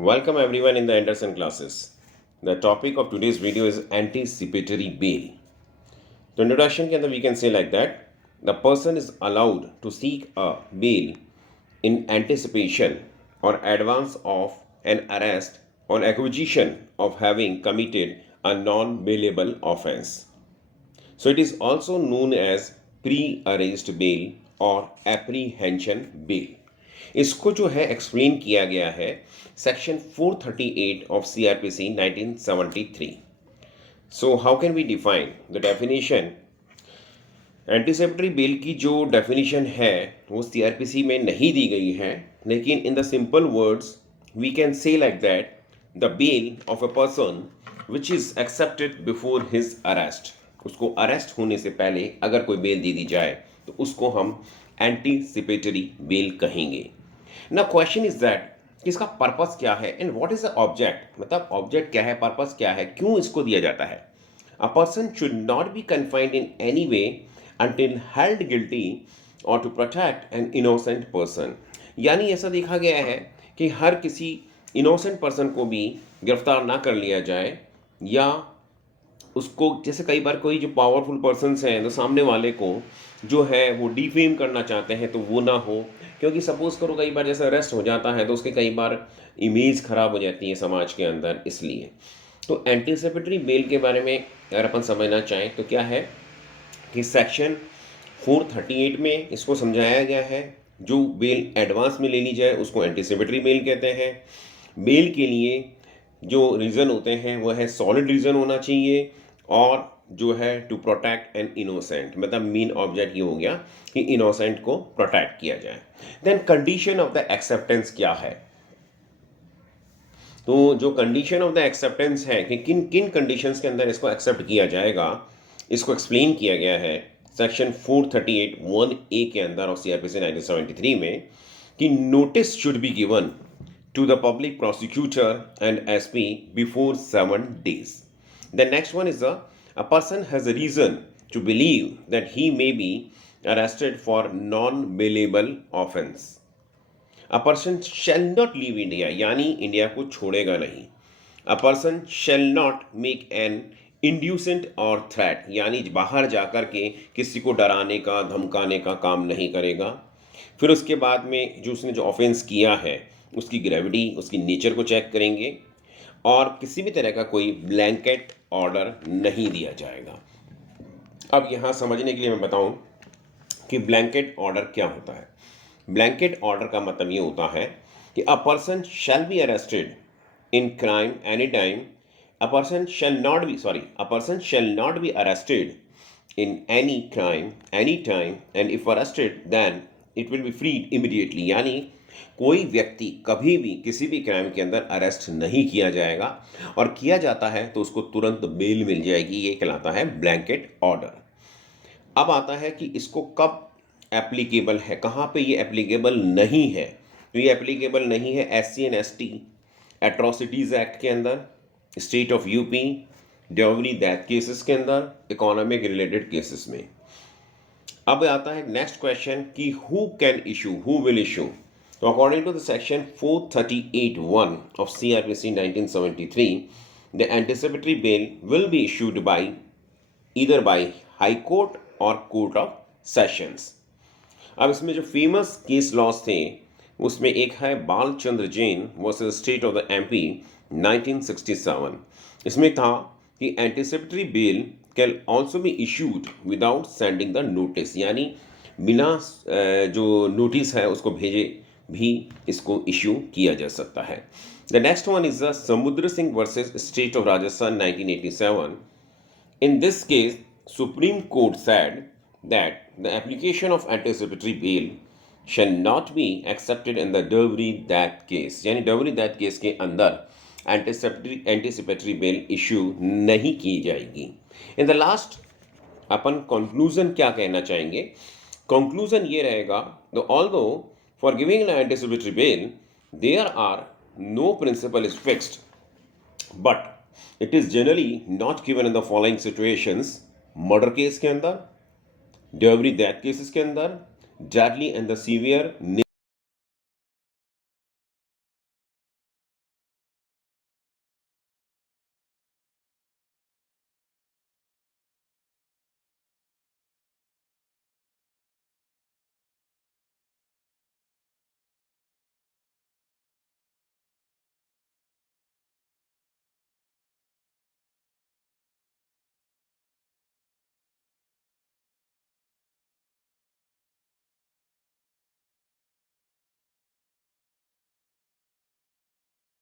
Welcome everyone in the Anderson classes. The topic of today's video is anticipatory bail. तो introduction के अंदर we can say like that the person is allowed to seek a bail in anticipation or advance of an arrest on accusation of having committed a non-bailable offense. So it is also known as pre-arrest bail or apprehension bail. इसको जो है explain किया गया है section 438 of CrPC 1973. So how can we define the definition? Anticipatory bail की जो definition है वो सीआरपीसी में नहीं दी गई है, लेकिन in the simple words we can say like that the bail of a person which is accepted before his arrest. उसको अरेस्ट होने से पहले अगर कोई बेल दे दी जाए तो उसको हम एंटीसिपेटरी बेल कहेंगे. ना क्वेश्चन इज दैट कि इसका पर्पस क्या है and what is the object, मतलब ऑब्जेक्ट क्या है, पर्पस क्या है, क्यों इसको दिया जाता है. A person should not be confined in any way until held guilty or to protect an innocent person. यानी ऐसा देखा गया है कि हर किसी इनोसेंट पर्सन को भी गिरफ्तार ना कर लिया जाए, या उसको जैसे कई बार कोई जो पावरफुल पर्सनस हैं तो सामने वाले को जो है वो डिफेम करना चाहते हैं तो वो ना हो, क्योंकि सपोज करो कई बार जैसे अरेस्ट हो जाता है तो उसके कई बार इमेज खराब हो जाती है समाज के अंदर. इसलिए तो एंटीसिपेटरी बेल के बारे में अगर अपन समझना चाहें तो क्या है कि सेक्शन 438 में इसको समझाया गया है. जो बेल एडवांस में ले ली जाए उसको एंटीसिपेटरी बेल कहते हैं. बेल के लिए जो रीज़न होते हैं वह है सॉलिड रीज़न होना चाहिए, और जो है टू प्रोटेक्ट एन इनोसेंट, मतलब मेन ऑब्जेक्ट ये हो गया कि इनोसेंट को प्रोटेक्ट किया जाए. Then condition of the acceptance क्या है? तो जो कंडीशन ऑफ द एक्सेप्टेंस है कि किन किन कंडीशंस के अंदर इसको एक्सेप्ट किया जाएगा, इसको एक्सप्लेन किया गया है सेक्शन 438 1A के अंदर ऑफ सीआरपीसी 1973 में कि notice should be given to the public prosecutor and SP before 7 days. The next one is a person has a reason to believe that he may be arrested for non-bailable offense. A person shall not leave India, यानी India को छोड़ेगा नहीं. A person shall not make an इंड्यूसेंट और threat, यानी बाहर जाकर के किसी को डराने का धमकाने का काम नहीं करेगा. फिर उसके बाद में जो उसने जो ऑफेंस किया है उसकी ग्रेविटी, उसकी नेचर को चेक करेंगे, और किसी भी तरह का कोई ब्लैंकेट ऑर्डर नहीं दिया जाएगा. अब यहाँ समझने के लिए मैं बताऊँ कि ब्लैंकेट ऑर्डर क्या होता है. ब्लैंकेट ऑर्डर का मतलब ये होता है कि a person shall be arrested in crime any time. A person shall not be arrested in any crime anytime, and if arrested then it will be freed immediately. यानी कोई व्यक्ति कभी भी किसी भी क्राइम के अंदर अरेस्ट नहीं किया जाएगा, और किया जाता है तो उसको तुरंत बेल मिल जाएगी. ये कहलाता है ब्लैंकेट ऑर्डर. अब आता है कि इसको कब एप्लीकेबल है, कहाँ पे ये एप्लीकेबल नहीं है. तो ये एप्लीकेबल नहीं है SC and ST atrocities act के अंदर, state of UP dowry death cases के अंदर, इकोनॉमिक रिलेटेड केसेस में. अब आता है नेक्स्ट क्वेश्चन कि who can issue, who will issue. तो according to the section 438(1) of CrPC 1973 the anticipatory bail will be issued by either by high court और court of sessions. अब इसमें जो फेमस केस लॉज थे उसमें एक है Balchandra Jain versus state of the MP 1967. इसमें था कि anticipatory bail can also be issued without sending the notice, यानी बिना जो नोटिस है उसको भेजे भी इसको इशू किया जा सकता है. The next one is the Samudra Singh versus state of Rajasthan 1987. In this case supreme court said that the application of anticipatory bail shall not be accepted in the dowry death case. यानी dowry death केस के अंदर anticipatory bail issue नहीं की जाएगी. In the last अपन conclusion क्या कहना चाहेंगे? कंक्लूजन ये रहेगा, although for giving an anticipatory bail there are no principle is fixed, but it is generally not given in the following situations. Murder case के अंदर, dowry death केसेस के अंदर, deadly and the severe